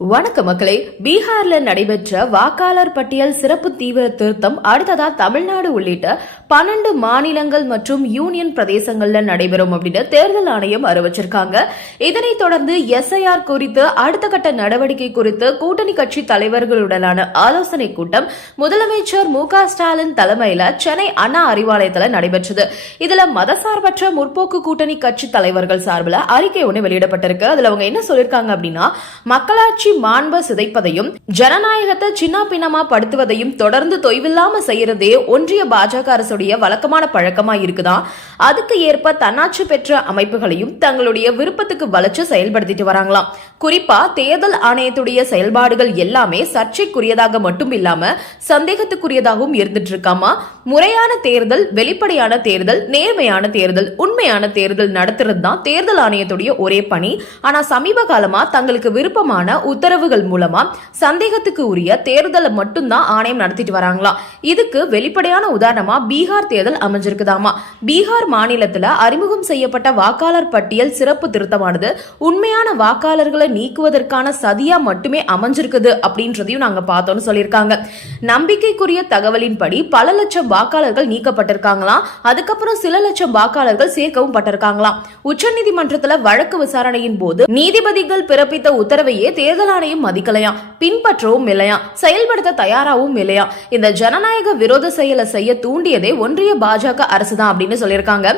வணக்க மக்களே பீகார்ல நடைபெற்ற வாக்காளர் பட்டியல் சிறப்பு தீவிர திருத்தம் அடுத்ததா தமிழ்நாடு உள்ளிட்ட பன்னெண்டு மாநிலங்கள் மற்றும் யூனியன் பிரதேசங்கள்ல நடைபெறும் அப்படின்னு தேர்தல் ஆணையம் அறிவிச்சிருக்காங்க. இதனைத் தொடர்ந்து எஸ்ஐஆர் குறித்து அடுத்த கட்ட நடவடிக்கை குறித்து கூட்டணி கட்சி தலைவர்களுடனான ஆலோசனை கூட்டம் முதலமைச்சர் மு ஸ்டாலின் தலைமையில சென்னை அண்ணா அறிவாலயத்தில் நடைபெற்றது. இதுல மதசார்பற்ற முற்போக்கு கூட்டணி கட்சி தலைவர்கள் சார்பில் அறிக்கை ஒன்று வெளியிடப்பட்டிருக்கு. அதுல அவங்க என்ன சொல்லியிருக்காங்க அப்படின்னா மக்களாட்சி கட்சி மாண்பு சிதைப்பதையும் ஜனநாயகத்தை சின்ன பின்னமா படுத்துவதையும் தொடர்ந்து தொய்வில்லாம செய்யறதே ஒன்றிய பாஜக அரசுடைய வழக்கமான பழக்கமா இருக்குதான் அதுக்கு ஏற்ப தன்னாட்சி பெற்ற அமைப்புகளையும் தங்களுடைய விருப்பத்துக்கு வளைச்சு செயல்படுத்திட்டு வராங்களாம் குறிப்பா தேர்தல் ஆணையத்துடைய செயல்பாடுகள் எல்லாமே சர்ச்சைக்குரியதாக மட்டும் இல்லாம சந்தேகத்துக்குரியதாகவும் இருந்துட்டு இருக்காமா? முறையான தேர்தல் வெளிப்படையான தேர்தல் நேர்மையான தேர்தல் உண்மையான தேர்தல் நடத்துறது தான் தேர்தல் ஆணையத்துடைய ஒரே பணி. ஆனா சமீப காலமா தங்களுக்கு விருப்பமான உத்தரவுகள் மூலமா சந்தேகத்துக்கு உரிய தேர்தலை மட்டும்தான் ஆணையம் நடத்திட்டு வராங்களாம் இதுக்கு வெளிப்படையான உதாரணமா பீகார் தேர்தல் அமைஞ்சிருக்குதாமா? பீகார் மாநிலத்துல அறிமுகம் செய்யப்பட்ட வாக்காளர் பட்டியல் சிறப்பு திருத்தமானது உண்மையான வாக்காளர்களை நீக்குவதற்கான சதியா மட்டுமே அமைஞ்சிருக்குது அப்படின்றதையும் நாங்க பார்த்தோம்னு சொல்லியிருக்காங்க. நம்பிக்கைக்குரிய தகவலின்படி பல லட்சம் வாக்காளர்கள் நீக்கப்பட்டிருக்காங்களாம். அதுக்கப்புறம் சில லட்சம் வாக்காளர்கள் சேர்க்கவும் பட்டிருக்காங்களாம். உச்சநீதிமன்றத்துல வழக்கு விசாரணையின் போது நீதிபதிகள் பிறப்பித்த உத்தரவையே தேர்தல் ஆணையம் மதிக்கலையாம். பின்பற்றவும் இல்லையா செயல்படுத்த தயாராகவும் இல்லையா இந்த ஜனநாயக விரோத செயலை செய்ய தூண்டியதே ஒன்றிய பாஜக அரசுதான் அப்படின்னு சொல்லியிருக்காங்க.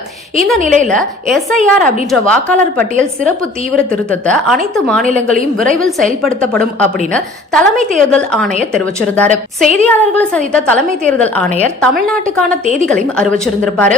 இந்த நிலையில எஸ்ஐஆர் அப்படின்ற வாக்காளர் பட்டியல் சிறப்பு தீவிர திருத்தத்தை அனைத்து மாநிலங்களையும் விரைவில் செயல்படுத்தப்படும் அப்படின்னு தலைமை தேர்தல் ஆணையர் தெரிவிச்சிருந்தாரு. செய்தியாளர்களை சந்தித்த தலைமை தேர்தல் ஆணையர் தமிழ் தமிழ்நாட்டுக்கான தேதிகளையும் அறிவிச்சிருந்திருப்பாரு.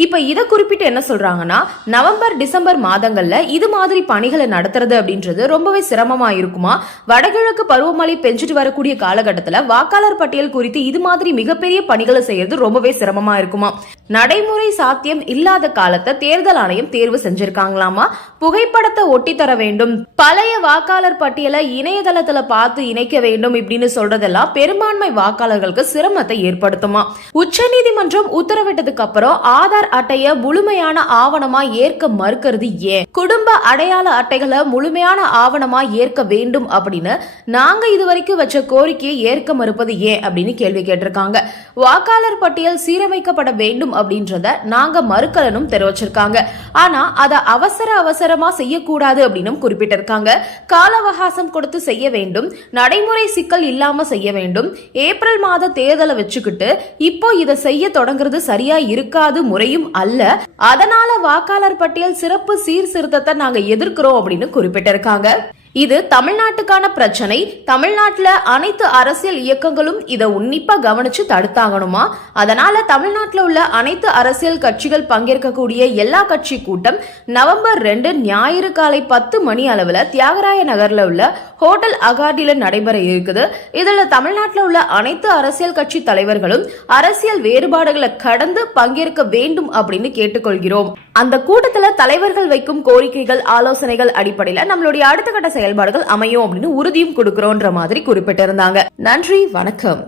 இப்போ இதை குறிப்பிட்டு என்ன சொல்றாங்கன்னா நவம்பர் டிசம்பர் மாதங்கள்ல இது மாதிரி பணிகளை நடத்துறது அப்படின்றது ரொம்பவே சிரமமா இருக்குமா? வடகிழக்கு பருவமழை பெஞ்சிட்டு வரக்கூடிய காலகட்டத்துல வாக்காளர் பட்டியல் குறித்து இது மாதிரி மிகப்பெரிய பணிகளை செய்யறது ரொம்பவே சிரமமா இருக்குமா? நடைமுறை சாத்தியம் இல்லாத காலத்தை தேர்தல் ஆணையம் தேர்வு செஞ்சிருக்காங்களாமா? புகைப்படத்தை ஒட்டி தர வேண்டும். பழைய வாக்காளர் பட்டியலை இணையதளத்துல பார்த்து இணைக்க வேண்டும் இப்படின்னு சொல்றதெல்லாம் பெரும்பான்மை வாக்காளர்களுக்கு சிரமத்தை ஏற்படுத்துமா? உச்சநீதிமன்றம் உத்தரவிட்டதுக்கு அப்புறம் ஆதார் அட்டைய முழுமையான ஆவணமா ஏற்க மறுக்கிறது ஏன்? குடும்ப அடையாள அட்டைகளை முழுமையான ஆவணமா ஏற்க வேண்டும் அப்படின்னு நாங்க இதுவரைக்கும் வச்ச கோரிக்கையை ஏற்க மறுப்பது ஏன் அப்படின்னு கேள்வி கேட்டிருக்காங்க. வாக்காளர் பட்டியல் சீரமைக்கப்பட வேண்டும் அப்படின்றத நாங்க மறுக்கலனும் தெரிவிச்சிருக்காங்க. ஆனா அதை அவசர அவசரமா செய்யக்கூடாது அப்படின்னு குறிப்பிட்டிருக்காங்க. கால அவகாசம் கொடுத்து செய்ய வேண்டும் நடைமுறை சிக்கல் இல்லாம செய்ய வேண்டும் ஏப்ரல் மாத தேர்தலை வச்சுக்கிட்டு இப்போ இதை செய்ய தொடங்குறது சரியா இருக்காது முறையும் அல்ல. அதனால வாக்காளர் பட்டியல் சிறப்பு சீர்திருத்தத்தை நாங்க எதிர்க்கிறோம் அப்படின்னு குறிப்பிட்டிருக்காங்க. இது தமிழ்நாட்டுக்கான பிரச்சனை. தமிழ்நாட்டுல அனைத்து அரசியல் இயக்கங்களும் இதை உன்னிப்பா கவனிச்சு தடுத்தாகணுமா? அதனால தமிழ்நாட்டுல உள்ள அனைத்து அரசியல் கட்சிகள் பங்கேற்கக்கூடிய எல்லா கட்சி கூட்டம் நவம்பர் ரெண்டு ஞாயிறு காலை பத்து மணி அளவுல தியாகராய நகர்ல உள்ள ஹோட்டல் அகார்டில நடைபெற இருக்குது. இதுல தமிழ்நாட்டுல உள்ள அனைத்து அரசியல் கட்சி தலைவர்களும் அரசியல் வேறுபாடுகளை கடந்து பங்கேற்க வேண்டும் அப்படின்னு கேட்டுக்கொள்கிறோம். அந்த கூட்டத்துல தலைவர்கள் வைக்கும் கோரிக்கைகள் ஆலோசனைகள் அடிப்படையில நம்மளுடைய அடுத்த கட்ட செயல்பாடுகள் அமையும் அப்படின்னு உறுதியும் கொடுக்கிறோன்ற மாதிரி குறிப்பிட்டிருந்தாங்க. நன்றி வணக்கம்.